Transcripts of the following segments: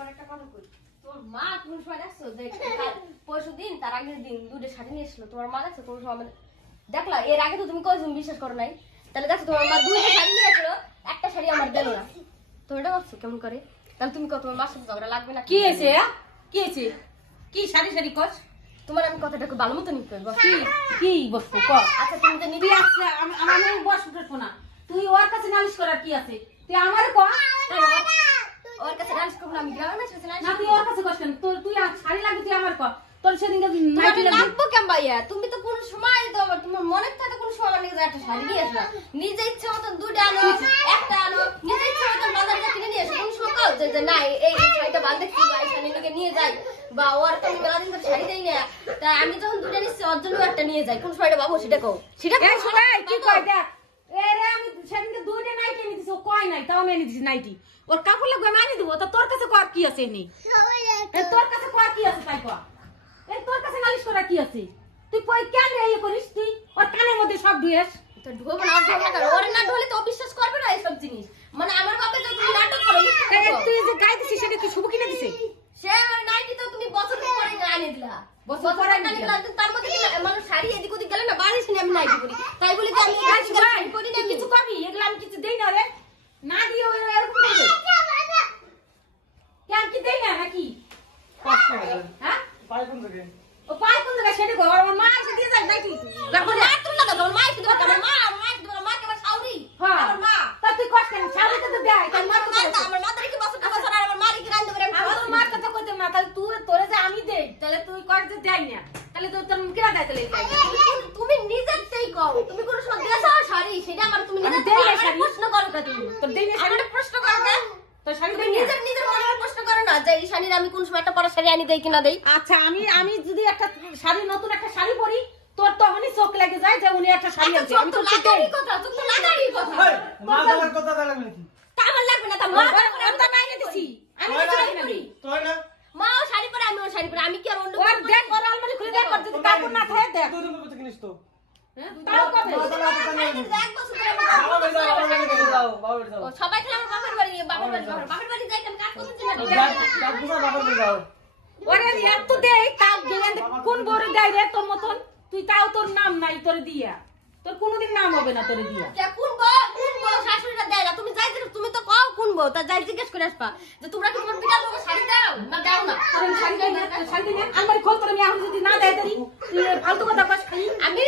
তোমার একটা কথা কই, তোর মা কোন সময় দেখছো যে পরশু দিন তার আগের দিন দুটো শাড়ি নিয়ে এসেছিল, তোমার মা দেখছো কোন সময় দেখলা? এর আগে তো তুমি কয়জন বিশ্বাস করো নাই, তাহলে দেখো তোমার মা দুইটা শাড়ি নিয়ে আসলো, একটা শাড়ি আমার দিল না, তো এটা ভাবছো কেমন করে? তাহলে তুমি কত তোমার মার সাথে ঝগড়া লাগবে না? কি হয়েছে? কি হয়েছে? কি শাড়ি শাড়ি কস? তোমার আমি কথাটাকে ভালো মতো নিতে পারবো। কি কি বসবো ক? আচ্ছা তুমি তো নিবি আছে আমি বসবো না, তুই ওর কাছে নালিশ করার কি আছে? তুই আমার ক, ওর কাছে নালিশ করব না, আমি গ্রামে এসেছি নালিশ না তুই ওর কাছে কস কেন? তুই শাড়ি লাগবে, তুই আমার ক। তোর সেদিনকে নাইটি লাগবো কেন ভাইয়া? তুমি তো কোন সময় তো তোমার মনে থাকে কোন সময় আমার নিজে একটা শাড়ি নিয়ে আসলা, নিজে ইচ্ছে মতো দুটো আনো, একটা আনো, নিজে ইচ্ছে মতো বাজার থেকে কিনে নিয়ে আসো। কোন সময় কাও যে না এই শাড়িটা ভালো দেখছি বা এই শাড়িটাকে নিয়ে যাই, বা ওর তো আমি মেলা দিন ধরে শাড়ি দেই না, তাই আমি যখন দুটো নিচ্ছি ওর জন্য একটা নিয়ে যাই। কোন সময়টা ভাবো সেটা কও, সেটা কি কয় দেখ। এরে আমি সেদিনকে দুইটা নাইটি এনে দিছি, ও কয় নাই, তাও আমি এনে দিছি নাইটি। ওর কাপড় লাগবে আমি আনি দেবো, তা তোর কাছে কর কি আছে? নেই তোর কাছে কর কি আছে তাই কর। এই তোর কাছে নালিশ করা কি আছে? তুই কই কেন ইয়ে করিস? তুই ওর কানের মধ্যে সব ধুয়েস। তো ঢোবো না, ঢোবো না, ওর না ঢোলে তো অবিশ্বাস করবে না এইসব জিনিস। মানে আমার বাপে তো তুমি নাটক করো, তুই যে গাই দিছিস সেটা কি শুভ কিনে দিছে? সে আমার নাইটি তো তুমি বছর পরে না আনে দিলা, বছর পরে আনে দিলা, তার মধ্যে মানুষ শাড়ি এদিক ওদিক গেলে না বাড়ি শুনে আমি নাইটি পরি, তাই বলি যে আমি শাড়ি পরি না। কিছু কবি এগুলো আমি কিছু দেই না রে, না দিয়ে ওই এরকম করবে কেন? কি দেই না নাকি? হ্যাঁ পাই কোন থেকে? ও পাই কোন জায়গায় সেটা কর। আমার মা এসে দিয়ে যায় নাকি? তারপর না তুমি না দাও, মা এসে দেবা, আমার মা মা কে আমার শাওরি, হ্যাঁ আমার মা। তা তুই কষ্ট কেন? শাড়িতে তো দেয় তাই মার কথা। আমার মা কি বছর বছর আর আমার মা কি রান্না করে আমার তো মার কথা কইতে না, তাহলে তুই তোরে যে আমি দেই, তাহলে তুই কর যে দেই না, তাহলে তুই তোর কিরা দেয়? তাহলে তুমি নিজেরটাই কও, তুমি কোন সময় দিয়েছো শাড়ি সেটা আমার তুমি নিজে প্রশ্ন করো না, তুমি তোর দেই না শাড়ি? আমার প্রশ্ন করো না, তোর শাড়ি তুমি দেই না? নিজের মনে প্রশ্ন করো না যে এই শাড়ির আমি কোন সময় একটা পরা শাড়ি আনি দেই কিনা দেই। আচ্ছা আমি যদি একটা শাড়ি নতুন একটা শাড়ি পরি, তোর তখনই চোখ লেগে যায় যে উনি একটা শাড়ি আনছে। আমি তো লাগারই কথা, তুমি তো লাগারই কথা। এই মাদার কথা লাগবে নাকি? তা আমার লাগবে না, তা মা আমি তো বাইরে দিছি, আমি তো শাড়ি পরি। তোর না মাও শাড়ি পরে আমিও শাড়ি পরে, আমি কি আর অন্য ওর দেখ, ওর আলমারি খুলে দেখ, ওর যদি কাপড় না থাকে দেখ। তুই তুমি কিনিস তো? তাও কবে? এক বছর ধরে আমার বাবা বাড়ি যাও, বাবা বাড়ি যাও, বাবা বাড়ি যাও। ও, সবাই খেলে আমার বাপের বাড়ি বাপের বাড়ি যাই, আমি কাজ করতে চিনি না। যাও বুঝা বাবা বাড়ি যাও। ওরে এত দেই, তাও দেন কোন বড় দেয় রে তোর মতন? তুই তাও তোর নাম নাই তোর দিয়া, তোর কোনোদিন নাম হবে না তোর দিয়া। কে কোন বউ শাশুড়িটা দেয় না? তুমি যাই তুমি তো কও কোন বউ, তা যাই জিজ্ঞেস করে আসবা যে তোমরা কি তোমার বিড়াল লোক শাড়ি দাও না দাও না। তোর আমি শাড়ি দেই না, তোর শাড়ি দেই না, আলমারি খোল, তোর আমি এখন যদি না দেয় তারি তুই ফালতু কথা কস খালি। আমি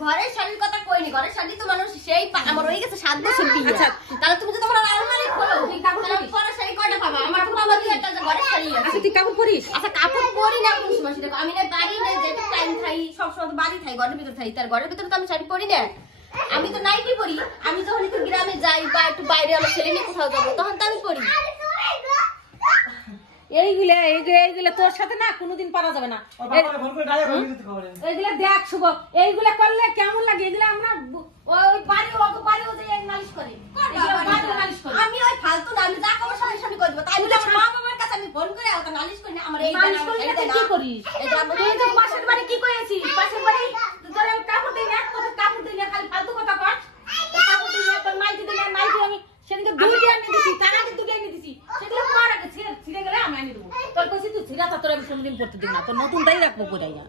ঘরের শাড়ির কথা কইনি, ঘরের শাড়ি তো মানুষ সেই আমার হয়ে গেছে 7 বছর বিয়ে। আচ্ছা তাহলে তুমি যদি তোমার আলমারি খোলো, তুই কাপড় তাহলে পরের শাড়ি কয়টা পাবা? আমার তো বাবা দুই একটা ঘরের শাড়ি আছে। আচ্ছা তুই কাপড় পরিস? আচ্ছা কাপড় পরি না কোন সময় সেটা আমি না বাড়ি না, যে টাইম থাই সব সময় তো বাড়ি থাই, ঘরের ভিতর থাই, তার ঘরের ভিতরে তো আমি শাড়ি পরি না, আমি তো নাইটি পরি। আমি যখন একটু গ্রামে যাই বা একটু বাইরে আমার ছেলে নিয়ে কোথাও যাবো তখন তো আমি পরি। এইগুলা তোর সাথে না কোনোদিন পারা যাবে না। ওর বাবারে ফোন করে ডাইরেক্ট আমি দিতে খবর। এইগুলা দেখ শুভ, এইগুলা করলে কেমন লাগে? এগুলা আমরা ওই বাড়িও যে নালিশ করে, এগুলা বাড়িও নালিশ করে। আমি ওই ফালতু না, আমি যা খাবার সামনে সামনে করে দেবো, তাই বলে আমার মা বাবার কাছে আমি ফোন করে ওটা নালিশ করি না। আমার এই নালিশ করলে তুই কি করিস? তুই তো পাশের বাড়ি কি করেছিস? পাশের বাড়ি তোর আমি কাপড় দিই না, তোর কাপড় দিই না, খালি ফালতু কথা কর। তোর কাপড় দিই না, তোর নাইটি দিই না, নাইটি আমি সেদিনকে দুইটা এনে দিছি, তার আগে দুটো এনে দিছি, সেগুলো পর আগে ছিঁড়ে গেলে আমি এনে দেবো। তোর কইছি তুই ছিঁড়া তা তোর আমি কোনোদিন পড়তে দিই না, তোর নতুনটাই রাখবো পড়াই না।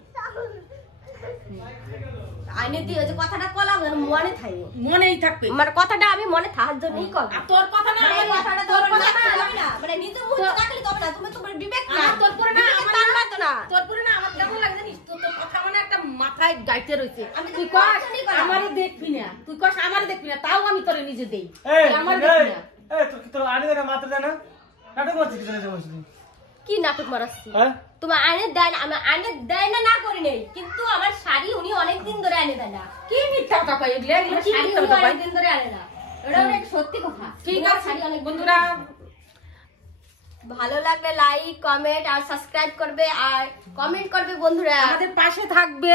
আইনে দিয়ে যে কথাটা কলাম মনে থাই, মনেই থাকবে মানে কথাটা আমি মনে থাকার জন্যই কলাম। তোর কথা না, এই কথাটা তোর তোর কথা কথা না, না, মানে নিজের মুখ থাকলে তবে না, তুমি তোমার বিবেক না, তোর পরে না আমার টান মারতো না। তোর পরে না আমার কেমন লাগে জানিস? তোর কথা মানে একটা মাথায় গাইতে রয়েছে। আমি তো তুই কস পছন্দই করি না। আমারে দেখবি না, তুই কস আমারে দেখবি না, তাও আমি তোরে নিজে দেই। এই তুই আমারে দেখবি না। এই তোর আনি দেখা মাত্র দেনা নাটক করছিস কি জানিস বসলি? কি নাটক মারাচ্ছি? হ্যাঁ তোমার আইনে দেয় না, আমি আইনে দেয় না না করি নাই, কিন্তু আমার শাড়ি উনি অনেকদিন ধরে আনে দেয় না। কি মিথ্যা কথা কই? এগুলা এগুলা কি শাড়ি মিথ্যা উনি কথা কই? অনেকদিন ধরে আনে না, এটা অনেক সত্যি কথা। ঠিক তোমার আছে শাড়ি অনেক বন্ধুরা, ভালো লাগলে লাইক কমেন্ট আর সাবস্ক্রাইব করবে আর কমেন্ট করবে বন্ধুরা, আমাদের পাশে থাকবে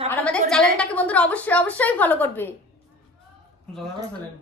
আর আমাদের চ্যানেলটাকে বন্ধুরা অবশ্যই অবশ্যই ফলো করবে। জগা করে চলেন।